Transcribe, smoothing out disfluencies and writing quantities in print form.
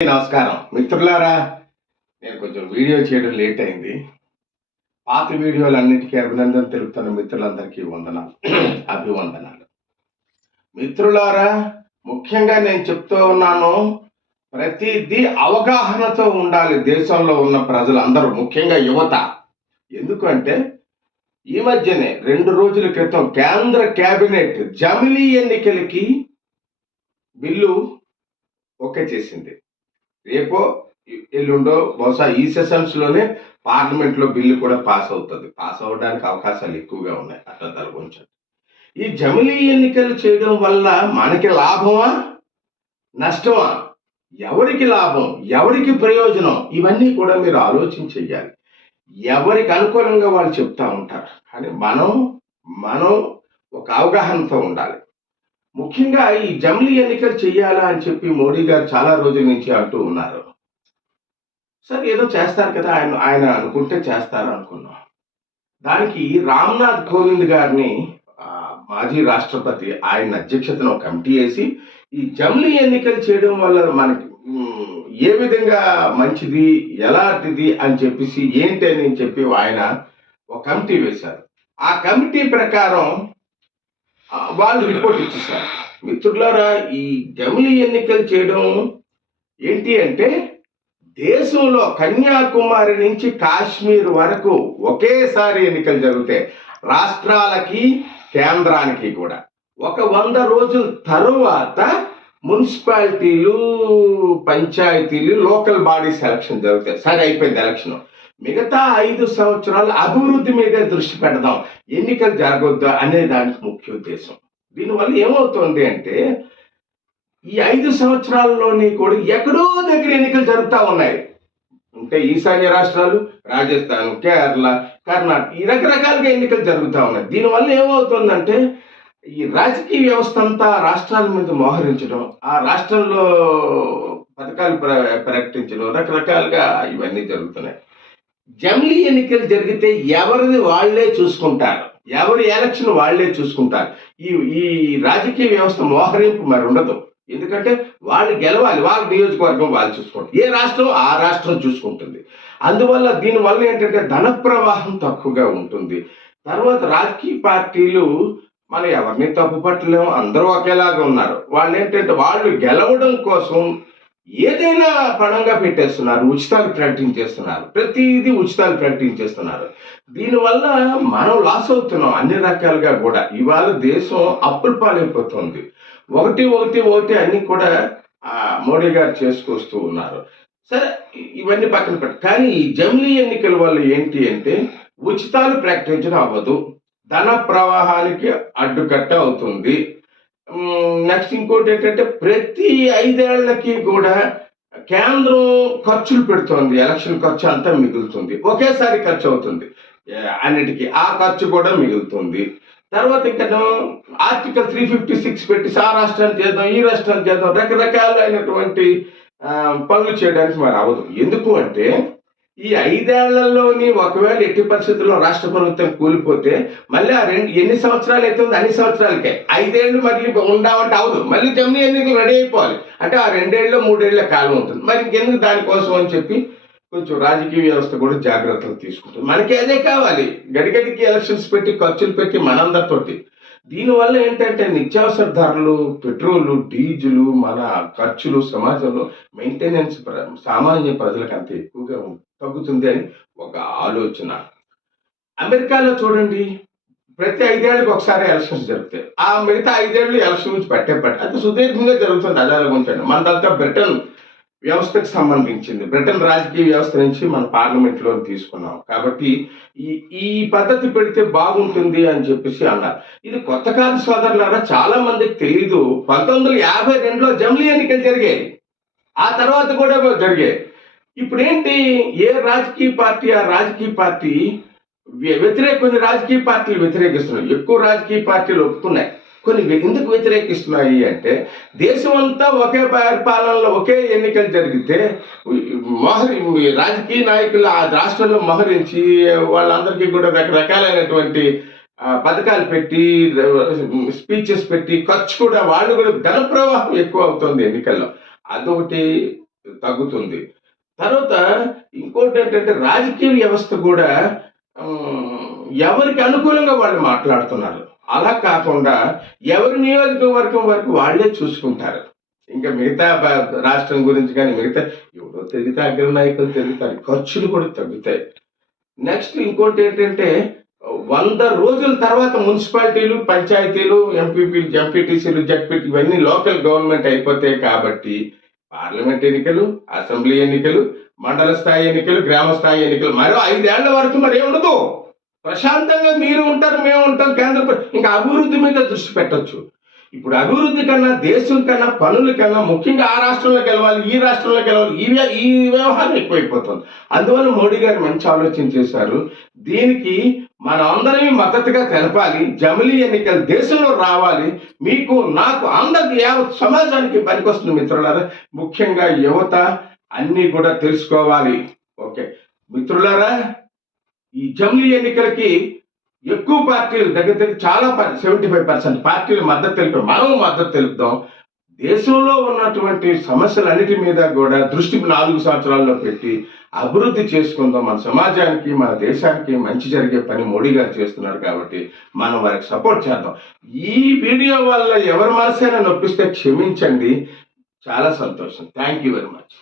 నమస్కారం మిత్రులారా. నేను కొంచెం వీడియో చేయడం లేట్ అయింది. పాత వీడియోలన్నిటికీ అభినందన తెలుపుతున్న మిత్రులందరికీ వందనాలు, అభివందనాలు. మిత్రులారా, ముఖ్యంగా నేను చెప్తూ ఉన్నాను, ప్రతిదీ అవగాహనతో ఉండాలి దేశంలో ఉన్న ప్రజలందరూ, ముఖ్యంగా యువత. ఎందుకంటే ఈ మధ్యనే 2 రోజుల క్రితం కేంద్ర కేబినెట్ జమిలీ ఎన్నికలకి బిల్లు ఓకే చేసింది. రేపో ఎల్లుండో బహుశా ఈ సెషన్స్ లోనే పార్లమెంట్ లో బిల్లు కూడా పాస్ అవుతుంది. పాస్ అవడానికి అవకాశాలు ఎక్కువగా ఉన్నాయి. అట్లా తలకొంచండి. ఈ జమిలీ ఎన్నికలు చేయడం వల్ల మనకి లాభమా, నష్టమా, ఎవరికి లాభం, ఎవరికి ప్రయోజనం, ఇవన్నీ కూడా మీరు ఆలోచన చెయ్యాలి. ఎవరికి అనుకూలంగా వాళ్ళు చెప్తా ఉంటారు, కానీ మనం ఒక అవగాహనతో ఉండాలి. ముఖ్యంగా ఈ జమిలీ ఎన్నికలు చెయ్యాలా అని చెప్పి మోడీ గారు చాలా రోజుల నుంచి అంటూ ఉన్నారు. సరే, ఏదో చేస్తారు కదా, ఆయన అనుకుంటే చేస్తారు అనుకున్నాం. దానికి రామ్నాథ్ కోవింద్ గారిని, మాజీ రాష్ట్రపతి, ఆయన అధ్యక్షతన ఒక కమిటీ వేసి ఈ జమిలీ ఎన్నికలు చేయడం వల్ల మనకి ఏ విధంగా మంచిది, ఎలాంటిది అని చెప్పేసి ఏంటి అని చెప్పి ఆయన ఒక కమిటీ వేశారు. ఆ కమిటీ ప్రకారం వాళ్ళు రిపోర్ట్ ఇచ్చేసారు. మిత్రులారా, ఈ జమిలీ ఎన్నికలు చేయడం ఏంటి అంటే, దేశంలో కన్యాకుమారి నుంచి కాశ్మీర్ వరకు ఒకేసారి ఎన్నికలు జరుగుతాయి. రాష్ట్రాలకి, కేంద్రానికి కూడా. ఒక 100 రోజుల తరువాత మున్సిపాలిటీలు, పంచాయతీలు, లోకల్ బాడీస్ ఎలక్షన్ జరుగుతాయి. సరే, అయిపోయింది ఎలక్షన్. మిగతా 5 సంవత్సరాలు అభివృద్ధి మీదే దృష్టి పెడదాం, ఎన్నికలు జరగొద్దా అనే దానికి ముఖ్య ఉద్దేశం. దీనివల్ల ఏమవుతుంది అంటే, ఈ 5 సంవత్సరాల్లోని కూడా ఎక్కడో దగ్గర ఎన్నికలు జరుగుతూ ఉన్నాయి. అంటే ఈశాన్య రాష్ట్రాలు, రాజస్థాన్, కేరళ, కర్ణాటక, ఈ రకరకాలుగా ఎన్నికలు జరుగుతూ ఉన్నాయి. దీనివల్ల ఏమవుతుందంటే, ఈ రాజకీయ వ్యవస్థ అంతా రాష్ట్రాల మీద మోహరించడం, ఆ రాష్ట్రంలో పథకాలు ప్రకటించడం, రకరకాలుగా ఇవన్నీ జరుగుతున్నాయి. జమిలీ ఎన్నికలు జరిగితే ఎవరిది వాళ్లే చూసుకుంటారు, ఎవరి ఎలక్షన్ వాళ్లే చూసుకుంటారు. ఈ ఈ రాజకీయ వ్యవస్థ మోహరింపు మరి ఉండదు. ఎందుకంటే వాళ్ళు గెలవాలి, వాళ్ళ నియోజకవర్గం వాళ్ళు చూసుకుంటారు, ఏ రాష్ట్రం ఆ రాష్ట్రం చూసుకుంటుంది. అందువల్ల దీనివల్ల ఏంటంటే ధన ప్రవాహం తక్కువగా ఉంటుంది. తర్వాత రాజకీయ పార్టీలు, మనం ఎవరిని తప్పు పట్టలేము, అందరూ ఒకేలాగా ఉన్నారు. వాళ్ళు ఏంటంటే వాళ్ళు గెలవడం కోసం ఏదైనా పణంగా పెట్టేస్తున్నారు, ఉచితాలు ప్రకటించేస్తున్నారు, ప్రతిదీ ఉచితాలు ప్రకటించేస్తున్నారు. దీనివల్ల మనం లాస్ అవుతున్నాం అన్ని రకాలుగా కూడా. ఇవాళ దేశం అప్పుల పాలైపోతుంది. ఒకటి అన్ని కూడా మోడీ గారు చేసుకొస్తూ ఉన్నారు. సరే, ఇవన్నీ పక్కన పెట్టు. కానీ ఈ జమిలీ ఎన్నికల వల్ల ఏంటి అంటే, ఉచితాలు ప్రకటించడం అవ్వదు, ధన ప్రవాహానికి అడ్డుకట్ట అవుతుంది. నెక్స్ట్ ఇంకోటి ఏంటంటే, ప్రతి 5 ఏళ్లకి కూడా కేంద్రం ఖర్చులు పెడుతోంది, ఎలక్షన్ ఖర్చు అంతా మిగులుతుంది, ఒకేసారి ఖర్చు అవుతుంది అన్నిటికీ, ఆ ఖర్చు కూడా మిగులుతుంది. తర్వాత ఇంకా ఆర్టికల్ 356 పెట్టి ఆ రాష్ట్రాన్ని చేద్దాం, ఈ రాష్ట్రాన్ని చేద్దాం, రకరకాలైనటువంటి పనులు చేయడానికి మరి అవ్వదు. ఎందుకు అంటే, ఈ 5 ఏళ్లలోని ఒకవేళ ఎట్టి పరిస్థితుల్లో రాష్ట్ర ప్రభుత్వం కూలిపోతే మళ్ళీ ఎన్ని సంవత్సరాలు అవుతుంది, అన్ని సంవత్సరాలకే 5 ఏళ్ళు మళ్ళీ ఉండామంటే అవదు. మళ్ళీ జమిలీ ఎన్నికలు రెడీ అయిపోవాలి అంటే ఆ 2 ఏళ్ళు 3 ఏళ్ల కాలం ఉంటుంది. మరి ఇంకెందుకు దానికోసం అని చెప్పి కొంచెం రాజకీయ వ్యవస్థ కూడా జాగ్రత్తలు తీసుకుంటుంది. మనకి అదే కావాలి, గడిగడికి ఎలక్షన్స్ పెట్టి ఖర్చులు పెట్టి మనందరితోటి. దీనివల్ల ఏంటంటే నిత్యావసర ధరలు, పెట్రోలు, డీజిలు, మన ఖర్చులు, సమాజంలో మెయింటెనెన్స్ సామాన్య ప్రజలకు అంత ఎక్కువగా తగ్గుతుంది అని ఒక ఆలోచన. అమెరికాలో చూడండి, ప్రతి 5 ఏళ్ళకి ఒకసారి ఎలక్షన్స్ జరుగుతాయి. ఆ మిగతా 5 ఏళ్ళు ఎలక్షన్ నుంచి పట్టే అది సుదీర్ఘంగా జరుగుతుంది. అదే ఉంచండి. మనదంతా బ్రిటన్ వ్యవస్థకు సంబంధించింది. బ్రిటన్ రాజకీయ వ్యవస్థ నుంచి మన పార్లమెంట్ లో తీసుకున్నాం. కాబట్టి ఈ పద్ధతి పెడితే బాగుంటుంది అని చెప్పేసి అన్నారు. ఇది కొత్త కాదు సోదరులారా, చాలా మందికి తెలీదు. 1952లో జమిలీ ఎన్నికలు జరిగాయి, ఆ తర్వాత కూడా జరిగాయి. ఇప్పుడు ఏంటి, ఏ రాజకీయ పార్టీ ఆ రాజకీయ పార్టీ కొన్ని రాజకీయ పార్టీలు వ్యతిరేకిస్తున్నాయి, ఎక్కువ రాజకీయ పార్టీలు ఒప్పుకున్నాయి. కొన్ని ఎందుకు వ్యతిరేకిస్తున్నాయి అంటే, దేశం అంతా ఒకే పరిపాలనలో ఒకే ఎన్నికలు జరిగితే రాజకీయ నాయకులు ఆ రాష్ట్రంలో మోహరించి వాళ్ళందరికీ కూడా రకరకాలైనటువంటి పథకాలు పెట్టి, స్పీచెస్ పెట్టి, ఖర్చు కూడా, వాళ్ళు కూడా ధన ప్రవాహం ఎక్కువ అవుతుంది ఎన్నికల్లో. అదొకటి తగ్గుతుంది. తర్వాత ఇంకోటి ఏంటంటే రాజకీయ వ్యవస్థ కూడా ఎవరికి అనుకూలంగా వాళ్ళు మాట్లాడుతున్నారు. అలా కాకుండా ఎవరి నియోజకవర్గం వరకు వాళ్ళే చూసుకుంటారు. ఇంకా మిగతా రాష్ట్రం గురించి కానీ మిగతా ఎవరో తిరిగితే అగ్ర నాయకులు తిరుగుతారు. ఖర్చులు కూడా తగ్గుతాయి. నెక్స్ట్ ఇంకోటి ఏంటంటే 100 రోజుల తర్వాత మున్సిపాలిటీలు, పంచాయతీలు, ఎంపీపీలు, ఎంపీటీసీలు, జడ్పీటీ ఇవన్నీ లోకల్ గవర్నమెంట్ అయిపోతాయి కాబట్టి పార్లమెంట్ ఎన్నికలు, అసెంబ్లీ ఎన్నికలు, మండల స్థాయి ఎన్నికలు, గ్రామ స్థాయి ఎన్నికలు మరో 5 ఏళ్ల వరకు మరి ఏముండదు. ప్రశాంతంగా మీరు ఉంటారు, మేము ఉంటాం. ఇంకా అభివృద్ధి మీద దృష్టి పెట్టొచ్చు. ఇప్పుడు అభివృద్ధి కన్నా, దేశం కన్నా, పనుల కన్నా ముఖ్యంగా ఆ రాష్ట్రంలో గెలవాలి, ఈ రాష్ట్రంలో గెలవాలి, ఈ వ్యవహారం ఎక్కువైపోతుంది. అందువల్ల మోడీ గారు మంచి ఆలోచన చేశారు. దీనికి మనం అందరం మద్దతుగా తెలపాలి. జమిలీ ఎన్నికలు దేశంలో రావాలి. మీకు, నాకు, అందరికి, యావత్ సమాజానికి పనికొస్తుంది మిత్రులారా. ముఖ్యంగా యువత అన్నీ కూడా తెలుసుకోవాలి. ఓకే మిత్రులారా, ఈ జమిలీ ఎన్నికలకి ఎక్కువ పార్టీలు దగ్గర చాలా 75% పార్టీలు మద్దతు తెలిపారు. మనం మద్దతు తెలుపుదాం. దేశంలో ఉన్నటువంటి సమస్యలన్నిటి మీద కూడా దృష్టి 4 సంవత్సరాల్లో పెట్టి అభివృద్ధి చేసుకుందాం. మన సమాజానికి, మన దేశానికి మంచి జరిగే పని మోడీ గారు చేస్తున్నారు కాబట్టి మనం వారికి సపోర్ట్ చేద్దాం. ఈ వీడియో వల్ల ఎవరి మనసైనా నొప్పిస్తే క్షమించండి. చాలా సంతోషం. Thank you very much.